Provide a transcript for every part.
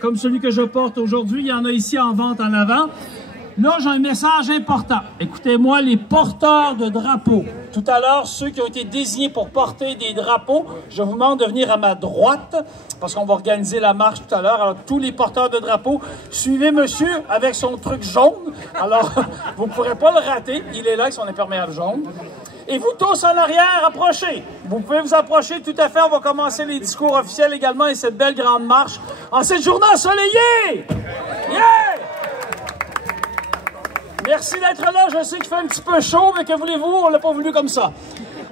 comme celui que je porte aujourd'hui, il y en a ici en vente en avant. Là, j'ai un message important. Écoutez-moi, les porteurs de drapeaux. Tout à l'heure, ceux qui ont été désignés pour porter des drapeaux, je vous demande de venir à ma droite, parce qu'on va organiser la marche tout à l'heure. Alors, tous les porteurs de drapeaux, suivez monsieur avec son truc jaune. Alors, vous ne pourrez pas le rater. Il est là avec son imperméable jaune. Et vous tous en arrière, approchez. Vous pouvez vous approcher tout à fait. On va commencer les discours officiels également et cette belle grande marche en cette journée ensoleillée. Yeah! Merci d'être là. Je sais qu'il fait un petit peu chaud, mais que voulez-vous? On ne l'a pas voulu comme ça.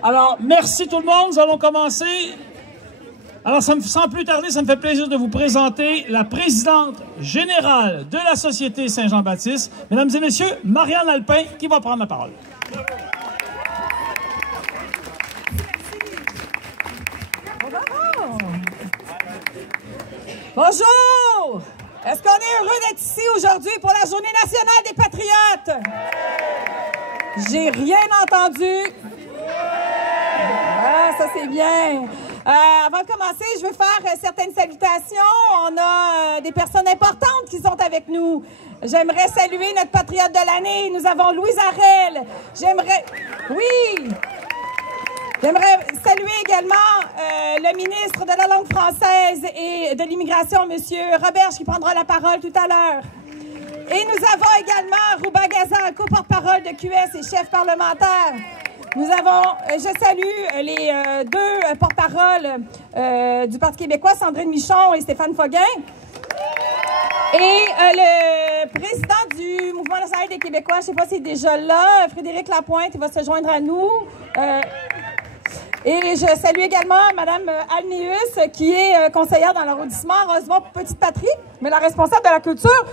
Alors, merci tout le monde. Nous allons commencer. Alors, sans plus tarder, ça me fait plaisir de vous présenter la présidente générale de la Société Saint-Jean-Baptiste, mesdames et messieurs, Marianne Alpin, qui va prendre la parole. Bonjour! Est-ce qu'on est heureux d'être ici aujourd'hui pour la Journée nationale des Patriotes? J'ai rien entendu. Ah, ça c'est bien. Avant de commencer, je veux faire certaines salutations. On a des personnes importantes qui sont avec nous. J'aimerais saluer notre patriote de l'année. Nous avons Louise Arel. J'aimerais saluer également le ministre de la langue française et de l'immigration, M. Roberge, qui prendra la parole tout à l'heure. Et nous avons également Rouba Gazan, co-porte-parole de QS et chef parlementaire. Nous avons, je salue les deux porte-paroles du Parti québécois, Sandrine Michon et Stéphane Foguin. Et le président du Mouvement national des Québécois, je ne sais pas s'il est déjà là, Frédéric Lapointe, il va se joindre à nous. Et je salue également Mme Alnéus, qui est conseillère dans l'arrondissement Rosemont Petite Patrie, mais la responsable de la culture.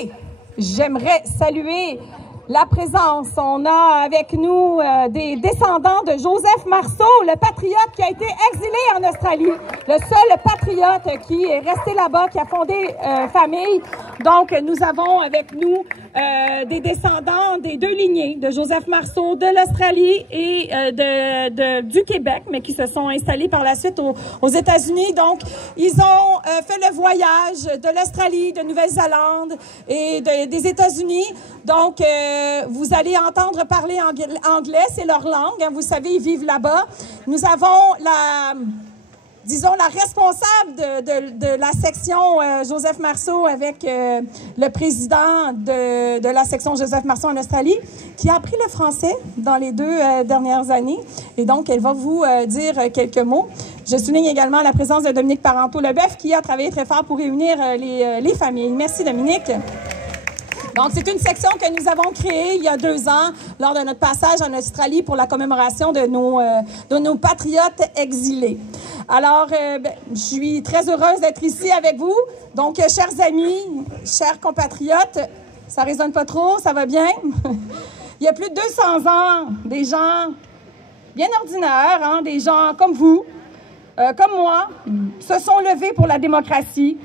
Et j'aimerais saluer la présence. On a avec nous des descendants de Joseph Marceau, le patriote qui a été exilé en Australie, le seul patriote qui est resté là-bas, qui a fondé famille. Donc, nous avons avec nous des descendants des deux lignées, de Joseph Marceau, de l'Australie et du Québec, mais qui se sont installés par la suite aux États-Unis. Donc, ils ont fait le voyage de l'Australie, de Nouvelle-Zélande et des États-Unis. Donc, vous allez entendre parler anglais, c'est leur langue. Hein, vous savez, ils vivent là-bas. Nous avons la responsable de la section Joseph Marceau avec le président de la section Joseph Marceau en Australie, qui a appris le français dans les 2 dernières années. Et donc, elle va vous dire quelques mots. Je souligne également la présence de Dominique Parenteau-Leboeuf, qui a travaillé très fort pour réunir les familles. Merci, Dominique. Donc, c'est une section que nous avons créée il y a 2 ans lors de notre passage en Australie pour la commémoration de nos patriotes exilés. Alors, je suis très heureuse d'être ici avec vous. Donc, chers amis, chers compatriotes, ça résonne pas trop, ça va bien? Il y a plus de 200 ans, des gens bien ordinaires, hein, des gens comme vous, comme moi, se sont levés pour la démocratie,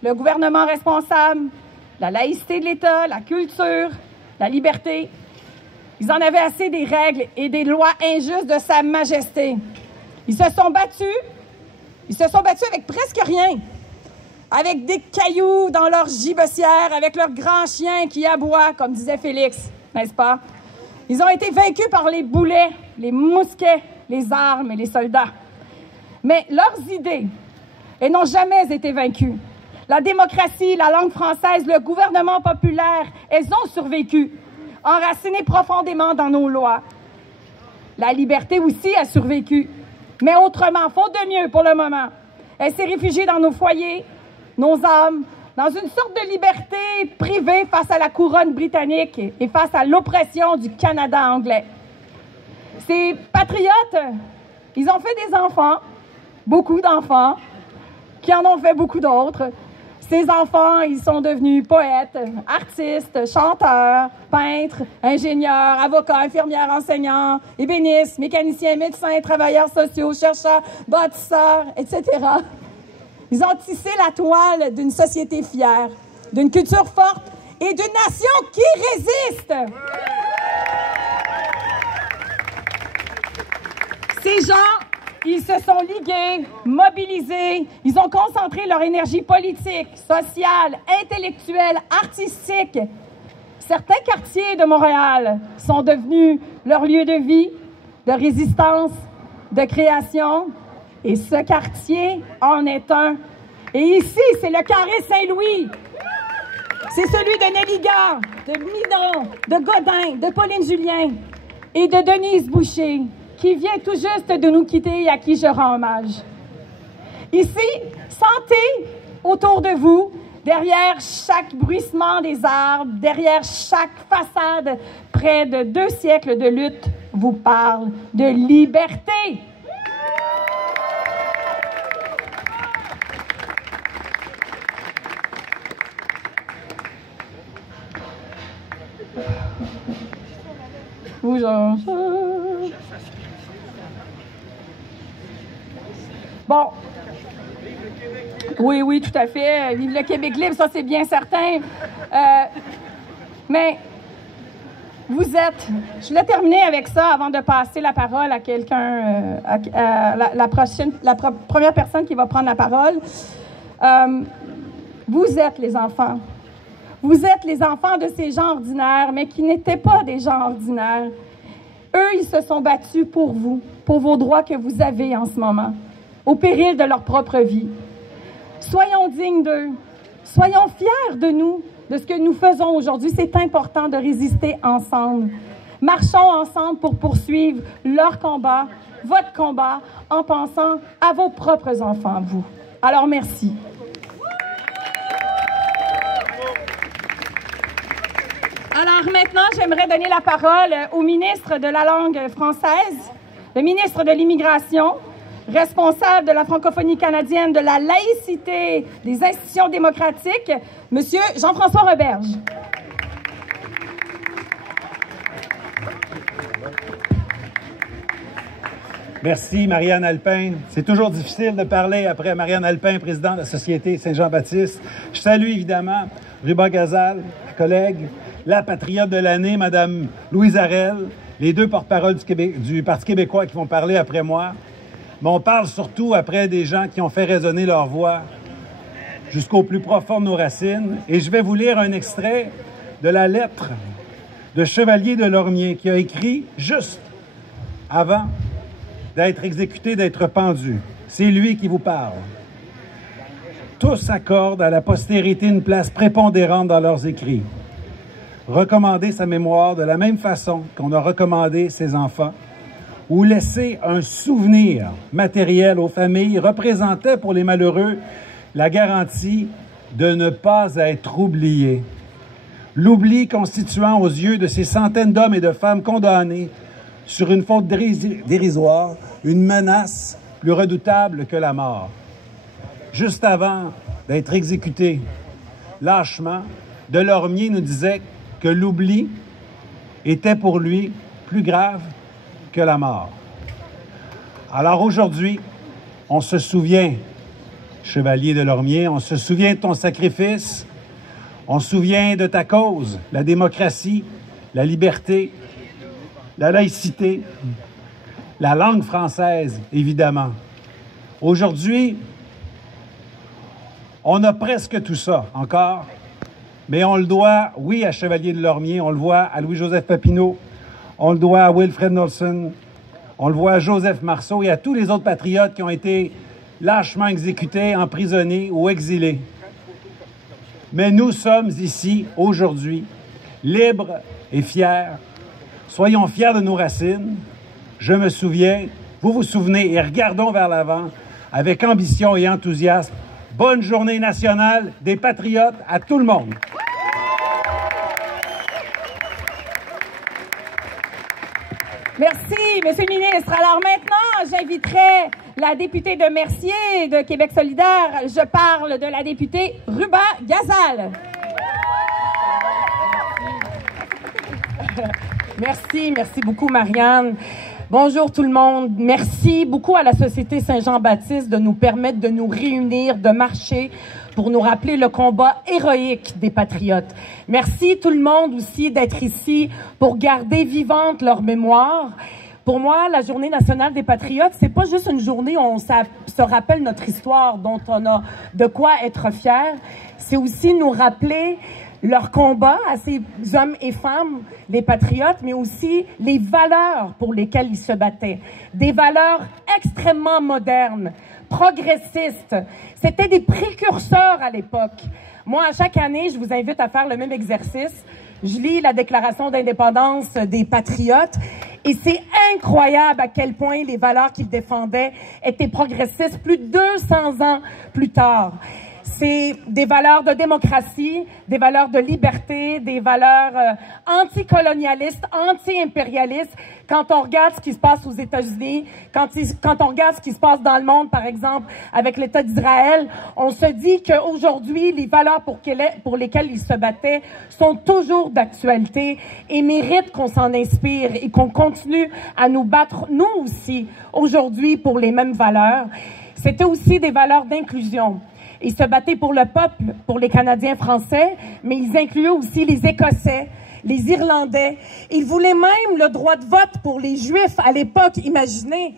le gouvernement responsable, la laïcité de l'État, la culture, la liberté. Ils en avaient assez des règles et des lois injustes de Sa Majesté. Ils se sont battus avec presque rien, avec des cailloux dans leur gibecière, avec leur grand chien qui aboie, comme disait Félix, n'est-ce pas? Ils ont été vaincus par les boulets, les mousquets, les armes et les soldats. Mais leurs idées, elles n'ont jamais été vaincues. La démocratie, la langue française, le gouvernement populaire, elles ont survécu, enracinées profondément dans nos lois. La liberté aussi a survécu, mais autrement, faute de mieux pour le moment. Elle s'est réfugiée dans nos foyers, nos âmes, dans une sorte de liberté privée face à la couronne britannique et face à l'oppression du Canada anglais. Ces patriotes, ils ont fait des enfants, beaucoup d'enfants, qui en ont fait beaucoup d'autres. Ces enfants, ils sont devenus poètes, artistes, chanteurs, peintres, ingénieurs, avocats, infirmières, enseignants, ébénistes, mécaniciens, médecins, travailleurs sociaux, chercheurs, bâtisseurs, etc. Ils ont tissé la toile d'une société fière, d'une culture forte et d'une nation qui résiste. Ces gens, Ils se sont ligués, mobilisés, ils ont concentré leur énergie politique, sociale, intellectuelle, artistique. Certains quartiers de Montréal sont devenus leur lieu de vie, de résistance, de création. Et ce quartier en est un. Et ici, c'est le carré Saint-Louis. C'est celui de Nelligan, de Midon, de Godin, de Pauline Julien et de Denise Boucher, qui vient tout juste de nous quitter et à qui je rends hommage. Ici, sentez autour de vous, derrière chaque bruissement des arbres, derrière chaque façade, près de 2 siècles de lutte, vous parle de liberté. Bon. Oui, tout à fait. Vive le Québec libre, ça c'est bien certain. Mais vous êtes... Je voulais terminer avec ça avant de passer la parole à quelqu'un, la première personne qui va prendre la parole. Vous êtes les enfants. Vous êtes les enfants de ces gens ordinaires, mais qui n'étaient pas des gens ordinaires. Eux, ils se sont battus pour vous, pour vos droits que vous avez en ce moment, au péril de leur propre vie. Soyons dignes d'eux. Soyons fiers de nous, de ce que nous faisons aujourd'hui. C'est important de résister ensemble. Marchons ensemble pour poursuivre leur combat, votre combat, en pensant à vos propres enfants, vous. Alors, merci. Alors maintenant, j'aimerais donner la parole au ministre de la langue française, le ministre de l'Immigration, responsable de la francophonie canadienne, de la laïcité, des institutions démocratiques, M. Jean-François Roberge. Merci, Marianne Alpin. C'est toujours difficile de parler après Marianne Alpin, président de la Société Saint-Jean-Baptiste. Je salue évidemment Ruba Gazal, ma collègue, la patriote de l'année, Mme Louise Arel, les 2 porte-paroles du Parti québécois qui vont parler après moi. Mais on parle surtout après des gens qui ont fait résonner leur voix jusqu'au plus profond de nos racines. Et je vais vous lire un extrait de la lettre de Chevalier de Lormier qui a écrit juste avant d'être exécuté, d'être pendu. C'est lui qui vous parle. Tous accordent à la postérité une place prépondérante dans leurs écrits. Recommander sa mémoire de la même façon qu'on a recommandé ses enfants, ou laisser un souvenir matériel aux familles représentait pour les malheureux la garantie de ne pas être oubliés. L'oubli constituant aux yeux de ces centaines d'hommes et de femmes condamnés sur une faute dérisoire, une menace plus redoutable que la mort. Juste avant d'être exécuté lâchement, Delormier nous disait que l'oubli était pour lui plus grave que la mort. Alors aujourd'hui, on se souvient, Chevalier Delormier, on se souvient de ton sacrifice, on se souvient de ta cause, la démocratie, la liberté, la laïcité, la langue française, évidemment. Aujourd'hui, on a presque tout ça encore, mais on le doit, oui, à Chevalier Delormier, on le voit à Louis-Joseph Papineau, on le doit à Wilfred Nelson, on le voit à Joseph Marceau et à tous les autres patriotes qui ont été lâchement exécutés, emprisonnés ou exilés. Mais nous sommes ici, aujourd'hui, libres et fiers. Soyons fiers de nos racines. Je me souviens, vous vous souvenez, et regardons vers l'avant avec ambition et enthousiasme. Bonne journée nationale des patriotes à tout le monde. Merci, Monsieur le ministre. Alors maintenant, j'inviterai la députée de Mercier de Québec solidaire. Je parle de la députée Ruba Gazal. Merci beaucoup, Marianne. Bonjour tout le monde. Merci beaucoup à la Société Saint-Jean-Baptiste de nous permettre de nous réunir, de marcher pour nous rappeler le combat héroïque des patriotes. Merci tout le monde aussi d'être ici pour garder vivante leur mémoire, Pour moi, la Journée nationale des patriotes, c'est pas juste une journée où on se rappelle notre histoire, dont on a de quoi être fier. C'est aussi nous rappeler leur combat à ces hommes et femmes, les patriotes, mais aussi les valeurs pour lesquelles ils se battaient. Des valeurs extrêmement modernes, progressistes. C'était des précurseurs à l'époque. Moi, à chaque année, je vous invite à faire le même exercice. Je lis la Déclaration d'indépendance des patriotes et c'est incroyable à quel point les valeurs qu'ils défendaient étaient progressistes plus de 200 ans plus tard. C'est des valeurs de démocratie, des valeurs de liberté, des valeurs anticolonialistes, anti-impérialistes. Quand on regarde ce qui se passe aux États-Unis, quand on regarde ce qui se passe dans le monde, par exemple, avec l'État d'Israël, on se dit qu'aujourd'hui, les valeurs pour lesquelles ils se battaient sont toujours d'actualité et méritent qu'on s'en inspire et qu'on continue à nous battre, nous aussi, aujourd'hui, pour les mêmes valeurs. C'était aussi des valeurs d'inclusion. Ils se battaient pour le peuple, pour les Canadiens français, mais ils incluaient aussi les Écossais, les Irlandais. Ils voulaient même le droit de vote pour les Juifs à l'époque, imaginez.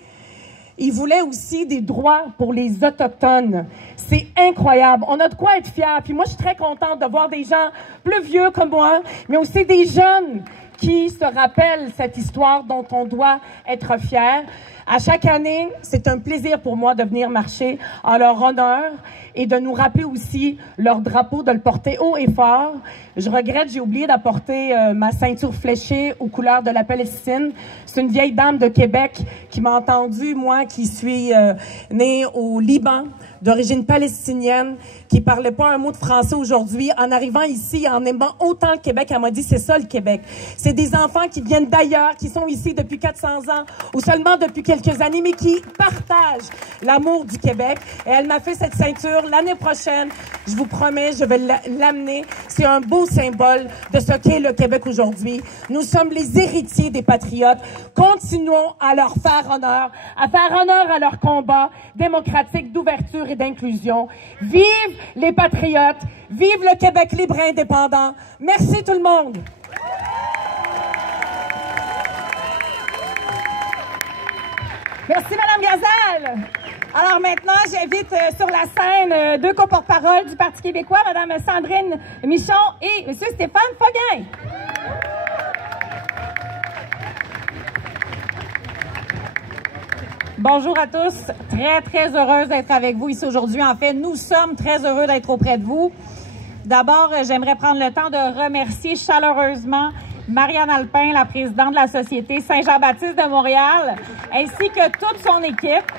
Ils voulaient aussi des droits pour les Autochtones. C'est incroyable. On a de quoi être fiers. Puis moi, je suis très contente de voir des gens plus vieux que moi, mais aussi des jeunes qui se rappellent cette histoire dont on doit être fier. À chaque année, c'est un plaisir pour moi de venir marcher en leur honneur et de nous rappeler aussi leur drapeau, de le porter haut et fort. Je regrette, j'ai oublié d'apporter ma ceinture fléchée aux couleurs de la Palestine. C'est une vieille dame de Québec qui m'a entendue, moi qui suis née au Liban, d'origine palestinienne, qui parlait pas un mot de français aujourd'hui. En arrivant ici, en aimant autant le Québec, elle m'a dit, c'est ça le Québec. C'est des enfants qui viennent d'ailleurs, qui sont ici depuis 400 ans ou seulement depuis quelques années, mais qui partagent l'amour du Québec. Et elle m'a fait cette ceinture. L'année prochaine, je vous promets, je vais l'amener. C'est un beau symbole de ce qu'est le Québec aujourd'hui. Nous sommes les héritiers des patriotes. Continuons à leur faire honneur à leur combat démocratique d'ouverture et d'inclusion. Vive les patriotes! Vive le Québec libre et indépendant! Merci tout le monde! Merci, Mme Gazal. Alors maintenant, j'invite sur la scène deux co-porte-parole du Parti québécois, Mme Sandrine Michon et M. Stéphane Foguin. Bonjour à tous. Très heureuse d'être avec vous ici aujourd'hui. En fait, nous sommes très heureux d'être auprès de vous. D'abord, j'aimerais prendre le temps de remercier chaleureusement Marianne Alpin, la présidente de la Société Saint-Jean-Baptiste de Montréal, ainsi que toute son équipe,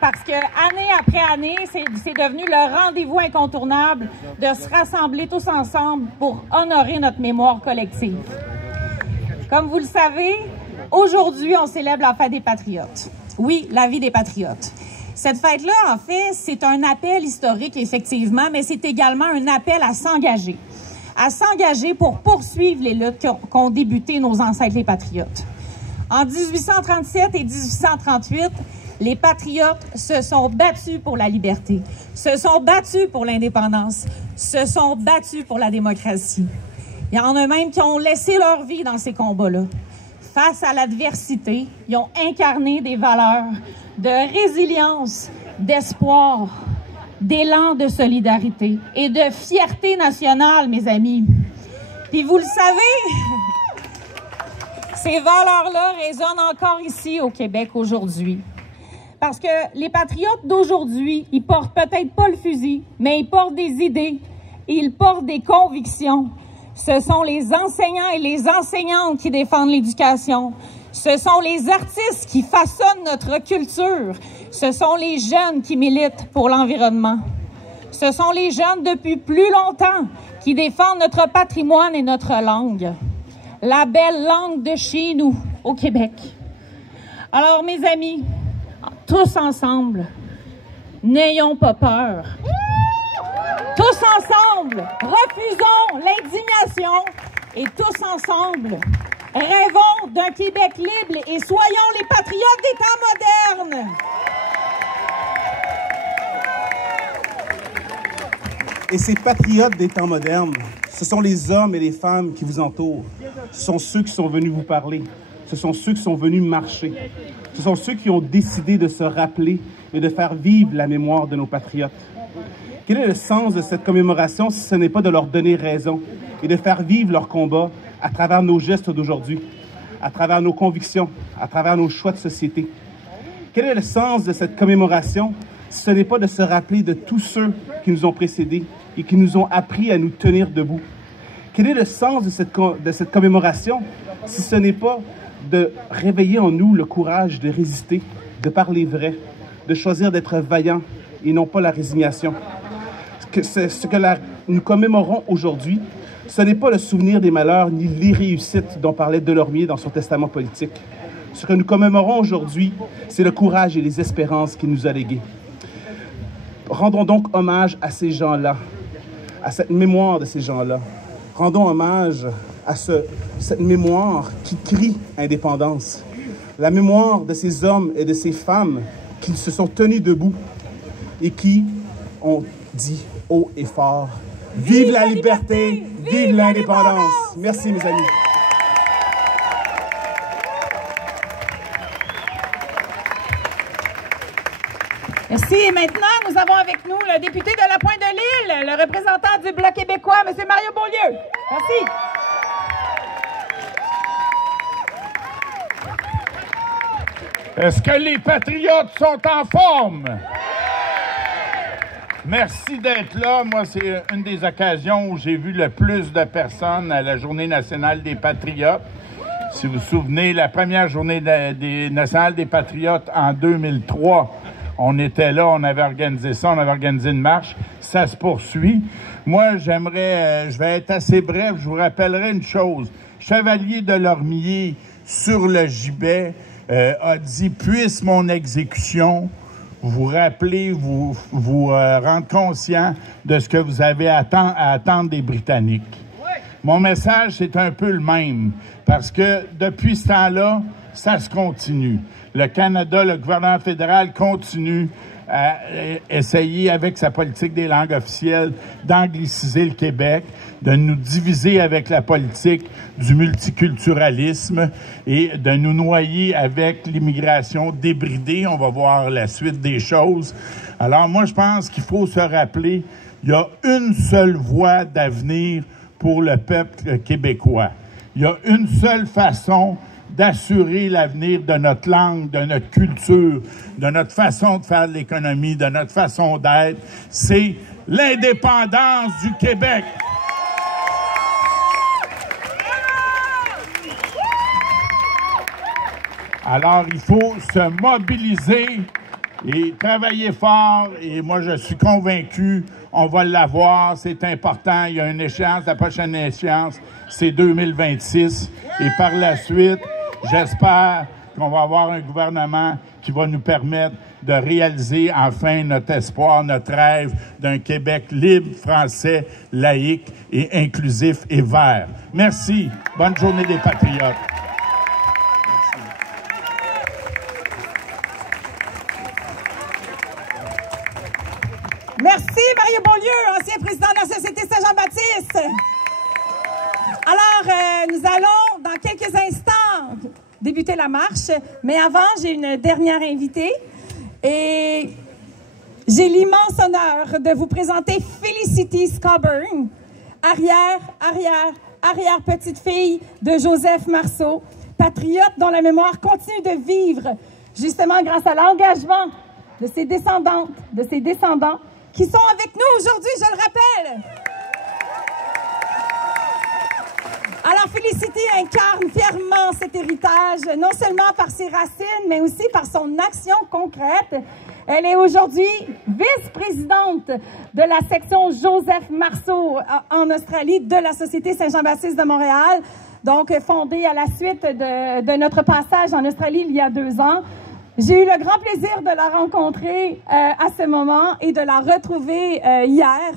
parce que année après année, c'est devenu le rendez-vous incontournable de se rassembler tous ensemble pour honorer notre mémoire collective. Comme vous le savez, aujourd'hui, on célèbre la fête des Patriotes. Oui, la vie des Patriotes. Cette fête-là, en fait, c'est un appel historique, effectivement, mais c'est également un appel à s'engager. À s'engager pour poursuivre les luttes qu'ont débuté nos ancêtres les Patriotes. En 1837 et 1838, les Patriotes se sont battus pour la liberté, se sont battus pour l'indépendance, se sont battus pour la démocratie. Il y en a même qui ont laissé leur vie dans ces combats-là. Face à l'adversité, ils ont incarné des valeurs de résilience, d'espoir, d'élan de solidarité et de fierté nationale, mes amis. Puis vous le savez, ces valeurs-là résonnent encore ici au Québec aujourd'hui. Parce que les patriotes d'aujourd'hui, ils portent peut-être pas le fusil, mais ils portent des idées, ils portent des convictions. Ce sont les enseignants et les enseignantes qui défendent l'éducation. Ce sont les artistes qui façonnent notre culture. Ce sont les jeunes qui militent pour l'environnement. Ce sont les jeunes depuis plus longtemps qui défendent notre patrimoine et notre langue. La belle langue de chez nous, au Québec. Alors, mes amis, tous ensemble, n'ayons pas peur. Tous ensemble, refusons l'indignation et tous ensemble, rêvons d'un Québec libre et soyons les patriotes des temps modernes. Et ces patriotes des temps modernes, ce sont les hommes et les femmes qui vous entourent. Ce sont ceux qui sont venus vous parler. ce sont ceux qui sont venus marcher. Ce sont ceux qui ont décidé de se rappeler et de faire vivre la mémoire de nos patriotes. Quel est le sens de cette commémoration si ce n'est pas de leur donner raison et de faire vivre leur combat à travers nos gestes d'aujourd'hui, à travers nos convictions, à travers nos choix de société? Quel est le sens de cette commémoration si ce n'est pas de se rappeler de tous ceux qui nous ont précédés et qui nous ont appris à nous tenir debout? Quel est le sens de cette commémoration si ce n'est pas de réveiller en nous le courage de résister, de parler vrai, de choisir d'être vaillant et non pas la résignation? Ce que nous commémorons aujourd'hui, ce n'est pas le souvenir des malheurs ni les réussites dont parlait Delormier dans son testament politique. Ce que nous commémorons aujourd'hui, c'est le courage et les espérances qu'il nous a légués. Rendons donc hommage à ces gens-là, à cette mémoire de ces gens-là. Rendons hommage à cette mémoire qui crie indépendance. La mémoire de ces hommes et de ces femmes qui se sont tenus debout et qui ont dit haut et fort: vive la liberté, vive l'indépendance. Merci mes amis. Merci. Et maintenant, nous avons avec nous le député de la Pointe-de-l'Île, le représentant du Bloc québécois, M. Mario Beaulieu. Merci. Est-ce que les patriotes sont en forme? Merci d'être là. Moi, c'est une des occasions où j'ai vu le plus de personnes à la Journée nationale des patriotes. Si vous vous souvenez, la première Journée nationale des patriotes en 2003, on était là, on avait organisé ça, on avait organisé une marche. Ça se poursuit. Moi, je vais être assez bref, je vous rappellerai une chose. Chevalier Delormier, sur le gibet, a dit « Puisse mon exécution vous rappeler, vous rendre conscient de ce que vous avez à attendre des Britanniques. » Mon message, c'est un peu le même, parce que depuis ce temps-là, ça se continue. Le Canada, le gouvernement fédéral continue à essayer, avec sa politique des langues officielles, d'angliciser le Québec, de nous diviser avec la politique du multiculturalisme et de nous noyer avec l'immigration débridée. On va voir la suite des choses. Alors moi, je pense qu'il faut se rappeler, il y a une seule voie d'avenir pour le peuple québécois. Il y a une seule façon d'assurer l'avenir de notre langue, de notre culture, de notre façon de faire de l'économie, de notre façon d'être, c'est l'indépendance du Québec. Alors, il faut se mobiliser et travailler fort. Et moi, je suis convaincu, on va l'avoir. C'est important. Il y a une échéance. La prochaine échéance, c'est 2026. Et par la suite, j'espère qu'on va avoir un gouvernement qui va nous permettre de réaliser enfin notre espoir, notre rêve d'un Québec libre, français, laïque et inclusif et vert. Merci. Bonne journée des Patriotes. Merci, Mario Beaulieu, ancien président de la Société Saint-Jean-Baptiste. Alors, nous allons, dans quelques instants, débuter la marche. Mais avant, j'ai une dernière invitée. Et j'ai l'immense honneur de vous présenter Felicity Scoburn, arrière-petite-fille de Joseph Marceau, patriote dont la mémoire continue de vivre, justement grâce à l'engagement de ses descendantes, de ses descendants, qui sont avec nous aujourd'hui, je le rappelle. Alors, Felicity incarne fièrement cet héritage, non seulement par ses racines, mais aussi par son action concrète. Elle est aujourd'hui vice-présidente de la section Joseph Marceau en Australie de la Société Saint-Jean-Baptiste de Montréal, donc fondée à la suite de notre passage en Australie il y a 2 ans. J'ai eu le grand plaisir de la rencontrer à ce moment et de la retrouver hier.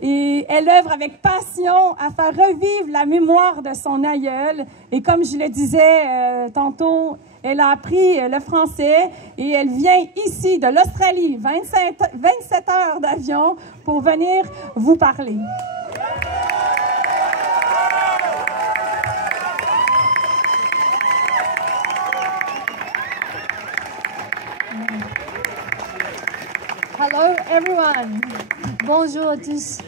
Et elle œuvre avec passion à faire revivre la mémoire de son aïeul. Et comme je le disais tantôt, elle a appris le français et elle vient ici de l'Australie, 27 heures d'avion pour venir vous parler. Hello everyone. Bonjour à tous.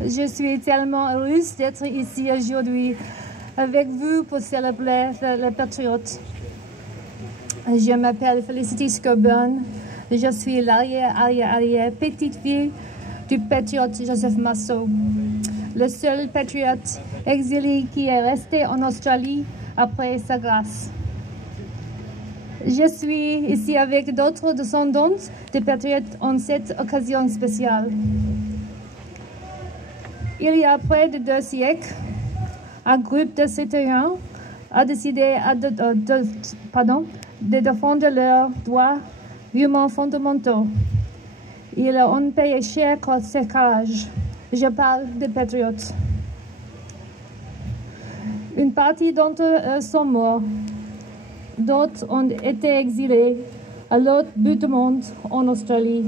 Je suis tellement heureuse d'être ici aujourd'hui avec vous pour célébrer les Patriotes. Je m'appelle Felicity Scoburn. Je suis l'arrière petite-fille du patriote Joseph Marceau, le seul patriote exilé qui est resté en Australie après sa grâce. Je suis ici avec d'autres descendants de patriotes en cette occasion spéciale. Il y a près de 2 siècles, un groupe de citoyens a décidé de défendre leurs droits humains fondamentaux. Ils ont payé cher ce courage. Je parle des patriotes. Une partie d'entre eux sont morts. D'autres ont été exilés à l'autre bout du monde, en Australie.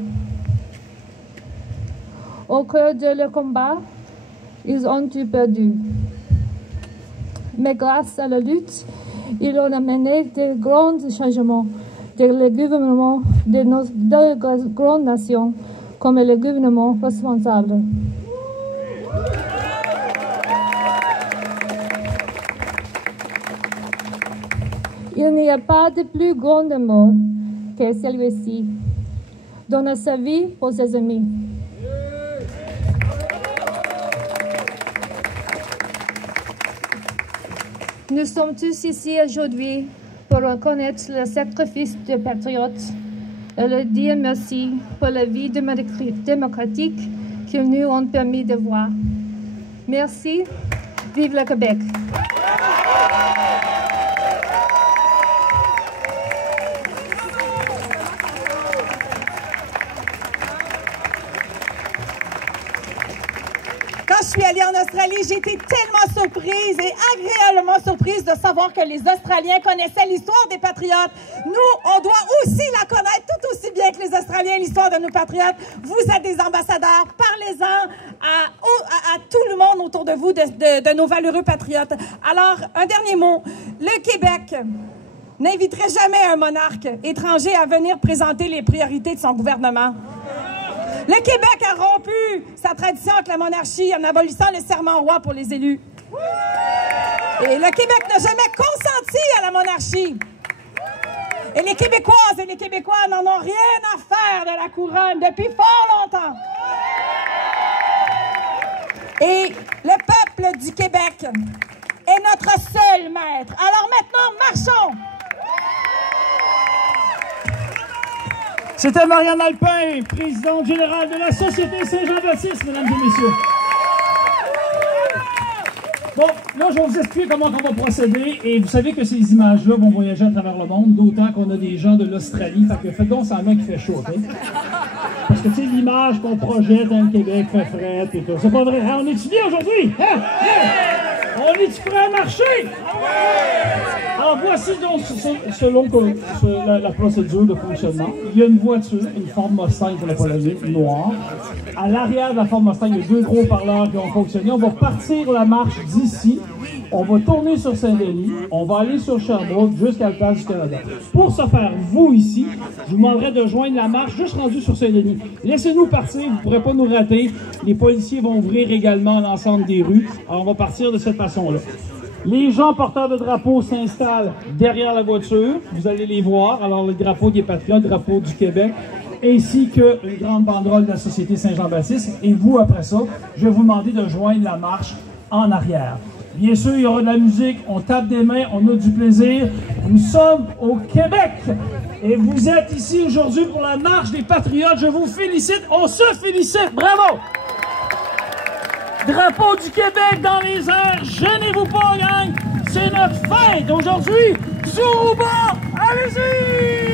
Au cœur de leur combat, ils ont tout perdu. Mais grâce à la lutte, ils ont amené de grands changements dans le gouvernement de nos 2 grandes nations, comme le gouvernement responsable. Il n'y a pas de plus grand amour que celui-ci. Donner sa vie pour ses amis. Nous sommes tous ici aujourd'hui pour reconnaître le sacrifice des patriotes et leur dire merci pour la vie démocratique qu'ils nous ont permis de voir. Merci. Vive le Québec. Quand je suis allée en Australie, j'ai été tellement surprise et agréablement surprise de savoir que les Australiens connaissaient l'histoire des Patriotes. Nous, on doit aussi la connaître tout aussi bien que les Australiens, l'histoire de nos Patriotes. Vous êtes des ambassadeurs, parlez-en à tout le monde autour de vous de nos valeureux Patriotes. Alors, un dernier mot. Le Québec n'inviterait jamais un monarque étranger à venir présenter les priorités de son gouvernement. Le Québec a rompu sa tradition avec la monarchie en abolissant le serment au roi pour les élus. Et le Québec n'a jamais consenti à la monarchie. Et les Québécoises et les Québécois n'en ont rien à faire de la couronne depuis fort longtemps. Et le peuple du Québec est notre seul maître. Alors maintenant, marchons! C'était Marianne Alpin, présidente générale de la Société Saint-Jean-Baptiste, mesdames et messieurs. Bon, là, je vais vous expliquer comment on va procéder. Et vous savez que ces images-là vont voyager à travers le monde, d'autant qu'on a des gens de l'Australie. Fait que faites donc semblant qu'il fait chaud, OK? Parce que, tu sais, l'image qu'on projette dans le Québec fait fret et tout. C'est pas vrai. Hein? On étudie aujourd'hui? Hein? On est-tu prêt à marcher? Alors, voici donc, selon la procédure de fonctionnement, il y a une voiture, une Ford Mustang, pour ne pas la dire, noire. À l'arrière de la Ford Mustang, il y a 2 gros parleurs qui ont fonctionné. On va partir la marche d'ici. On va tourner sur Saint-Denis. On va aller sur Sherbrooke jusqu'à la place du Canada. Pour ce faire, vous ici, je vous demanderai de joindre la marche juste rendue sur Saint-Denis. Laissez-nous partir, vous ne pourrez pas nous rater. Les policiers vont ouvrir également l'ensemble des rues. Alors, on va partir de cette façon-là. Les gens porteurs de drapeaux s'installent derrière la voiture. Vous allez les voir. Alors, le drapeau des Patriotes, le drapeau du Québec, ainsi qu'une grande banderole de la Société Saint-Jean-Baptiste. Et vous, après ça, je vais vous demander de joindre la marche en arrière. Bien sûr, il y aura de la musique, on tape des mains, on a du plaisir. Nous sommes au Québec et vous êtes ici aujourd'hui pour la marche des Patriotes. Je vous félicite, on se félicite, bravo! Drapeau du Québec dans les airs, gênez-vous pas, gang! C'est notre fête aujourd'hui! Zourouba, allez-y!